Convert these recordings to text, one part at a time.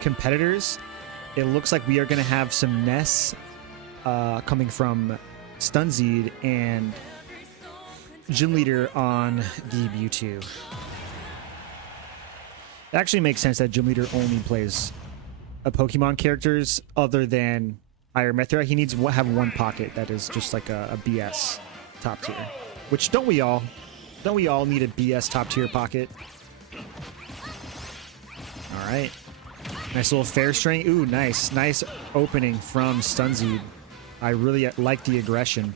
competitors, it looks like we are going to have some Ness coming from Stunzeed and Gym Leader on the Mewtwo. It actually makes sense that Gym Leader only plays a Pokemon characters other than Higher Methra. He needs to have one pocket that is just like a BS top tier. Which don't we all? Don't we all need a BS top tier pocket? Alright. Nice little fair string. Ooh, nice. Nice opening from Stunzeed. I really like the aggression.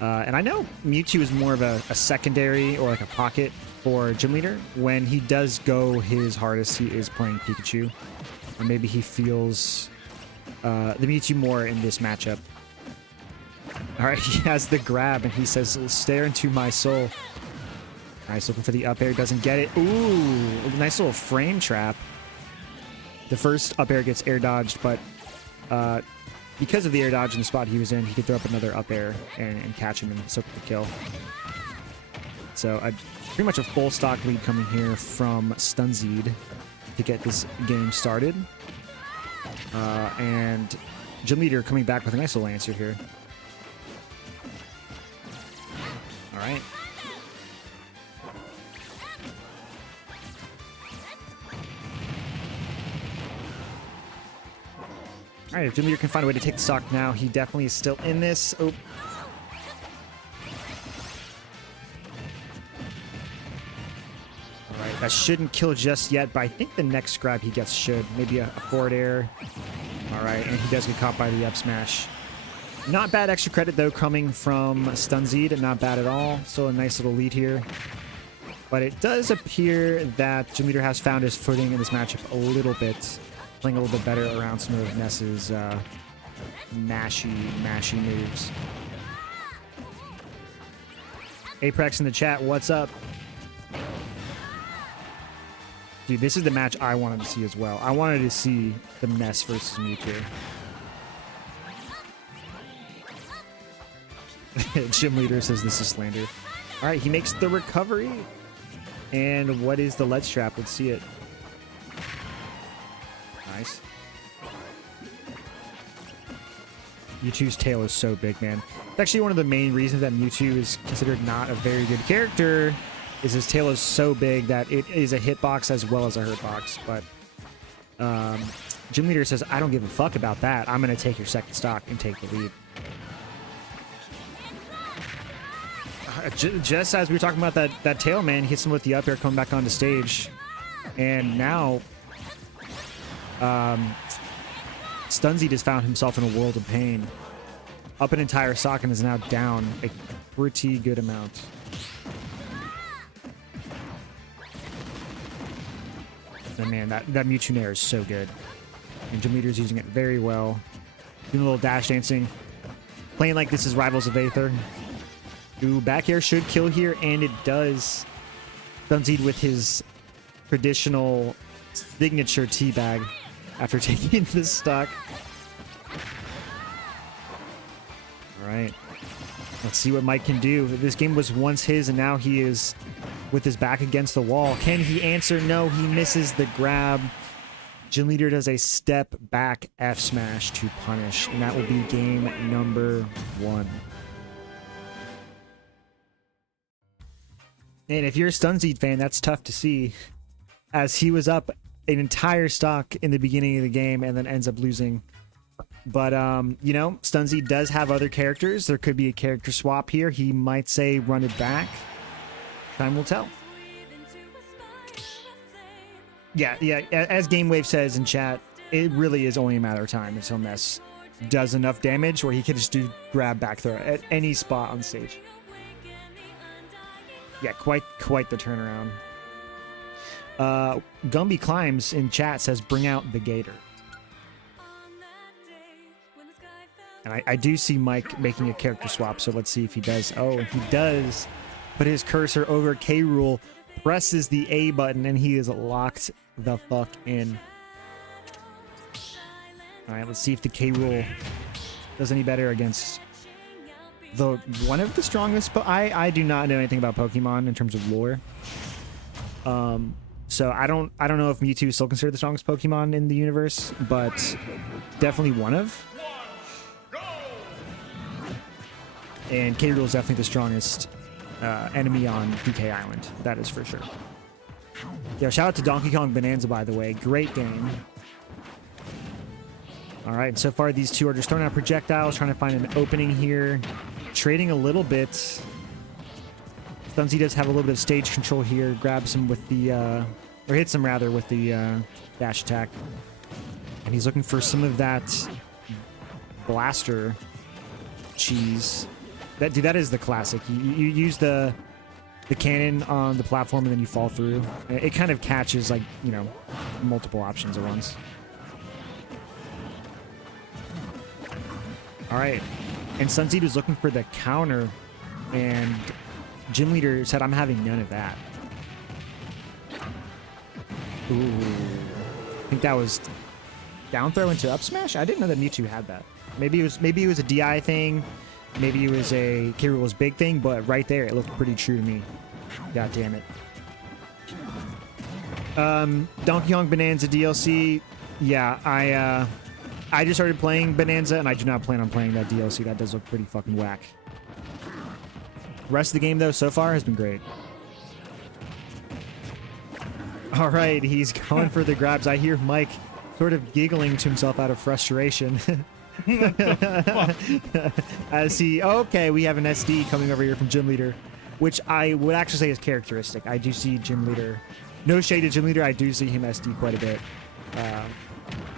And I know Mewtwo is more of a secondary or like a pocket for Gym Leader. When he does go his hardest, he is playing Pikachu. Or maybe he feels the Mewtwo more in this matchup. Alright, he has the grab and he says, stare into my soul. Nice, looking for the up air, doesn't get it. Ooh, nice little frame trap. The first up air gets air dodged, but because of the air dodge in the spot he was in, he could throw up another up air and catch him and soak the kill. So pretty much a full stock lead coming here from Stunzeed to get this game started. And Gym Leader coming back with a nice little answer here. All right. All right, if Gym Leader can find a way to take the stock now, he definitely is still in this. Oh. All right, that shouldn't kill just yet, but I think the next grab he gets should. Maybe a forward air. All right, and he does get caught by the up smash. Not bad extra credit, though, coming from Stunzeed. Not bad at all. Still a nice little lead here. But it does appear that Gym Leader has found his footing in this matchup a little bit. Playing a little bit better around some of Ness's mashy moves. Apex in the chat, what's up? Dude, this is the match I wanted to see as well. I wanted to see the Ness versus Mewtwo. Gym Leader says this is slander. All right, he makes the recovery. And what is the Let's Trap? Let's see it. Nice. Mewtwo's tail is so big, man. It's actually one of the main reasons that Mewtwo is considered not a very good character, is his tail is so big that it is a hitbox as well as a hurtbox. But Gym Leader says, I don't give a fuck about that. I'm going to take your second stock and take the lead. Just as we were talking about that tail, man, he hits him with the up air coming back onto stage. And now Stunzeed has found himself in a world of pain. Up an entire stock and is now down a pretty good amount. And man, that Mewtwo Nair is so good. And Gym Leader's using it very well. Doing a little dash dancing. Playing like this is Rivals of Aether. Ooh, back air should kill here, and it does. Stunzeed with his traditional signature teabag after taking this stock. All right. Let's see what Mike can do. This game was once his, and now he is with his back against the wall. Can he answer? No, he misses the grab. Gym Leader does a step back F smash to punish, and that will be game number 1. And if you're a Stunzeed fan, that's tough to see, as he was up an entire stock in the beginning of the game and then ends up losing. But, you know, Stunzeed does have other characters. There could be a character swap here. He might say run it back. Time will tell. Yeah, as GameWave says in chat, it really is only a matter of time until Ness does enough damage where he can just do grab back throw at any spot on stage. Yeah, quite the turnaround. Gumby Climbs in chat says, bring out the Gator. And I do see Mike making a character swap, so let's see if he does. Oh, he does put his cursor over K. Rool, presses the A button, and he is locked the fuck in. All right, let's see if the K. Rool does any better against one of the strongest, but I do not know anything about Pokemon in terms of lore. So I don't know if Mewtwo is still considered the strongest Pokemon in the universe, but definitely one of. And K. Rool is definitely the strongest enemy on DK Island. That is for sure. Yeah, shout out to Donkey Kong Bonanza, by the way. Great game. All right, so far these two are just throwing out projectiles, trying to find an opening here. Trading a little bit. Stunzeed does have a little bit of stage control here. Grabs him with the, or hits him rather with the dash attack. And he's looking for some of that blaster cheese. Dude, that is the classic. You use the cannon on the platform and then you fall through. It kind of catches, like, you know, multiple options at once. All right. And Stunzeed was looking for the counter, and Gym Leader said, I'm having none of that. Ooh. I think that was down throw into up smash? I didn't know that Mewtwo had that. Maybe it was a DI thing. Maybe it was a K. Rool's big thing, but right there, it looked pretty true to me. God damn it. Donkey Kong Bonanza DLC. Yeah, I just started playing Bonanza, and I do not plan on playing that DLC. That does look pretty fucking whack. Rest of the game, though, so far has been great. All right, he's going for the grabs. I hear Mike sort of giggling to himself out of frustration. As he... Okay, we have an SD coming over here from Gym Leader, which I would actually say is characteristic. I do see Gym Leader... No shade to Gym Leader, I do see him SD quite a bit.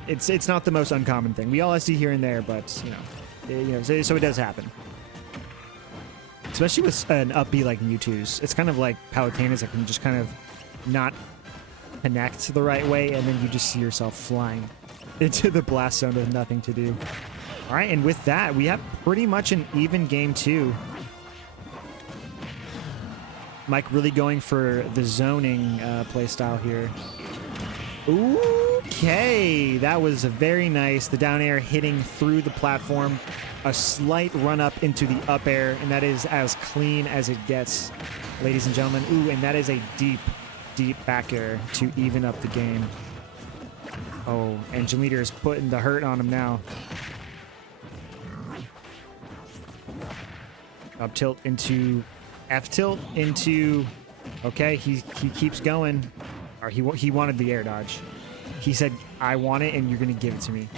It's not the most uncommon thing. We all SD here and there, but, you know, so it does happen. Especially with an upbeat like Mewtwo's. It's kind of like Palutena's that can just kind of not connect the right way, and then you just see yourself flying into the blast zone with nothing to do. All right, and with that, we have pretty much an even game two. Mike really going for the zoning playstyle here. Okay, that was very nice. The down air hitting through the platform. A slight run up into the up air, and that is as clean as it gets, ladies and gentlemen. Ooh, and that is a deep, deep back air to even up the game. Oh, and Gym Leader is putting the hurt on him now. Up tilt into F tilt into... Okay, he keeps going. Or he wanted the air dodge. He said, I want it, and you're going to give it to me.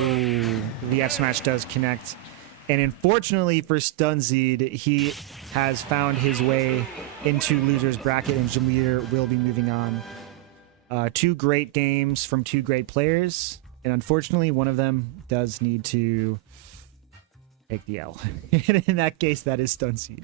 Ooh, the F smash does connect. And unfortunately for Stunzeed, he has found his way into loser's bracket, and Gym Leader will be moving on. Two great games from two great players, and unfortunately, one of them does need to take the L. And in that case, that is Stunzeed.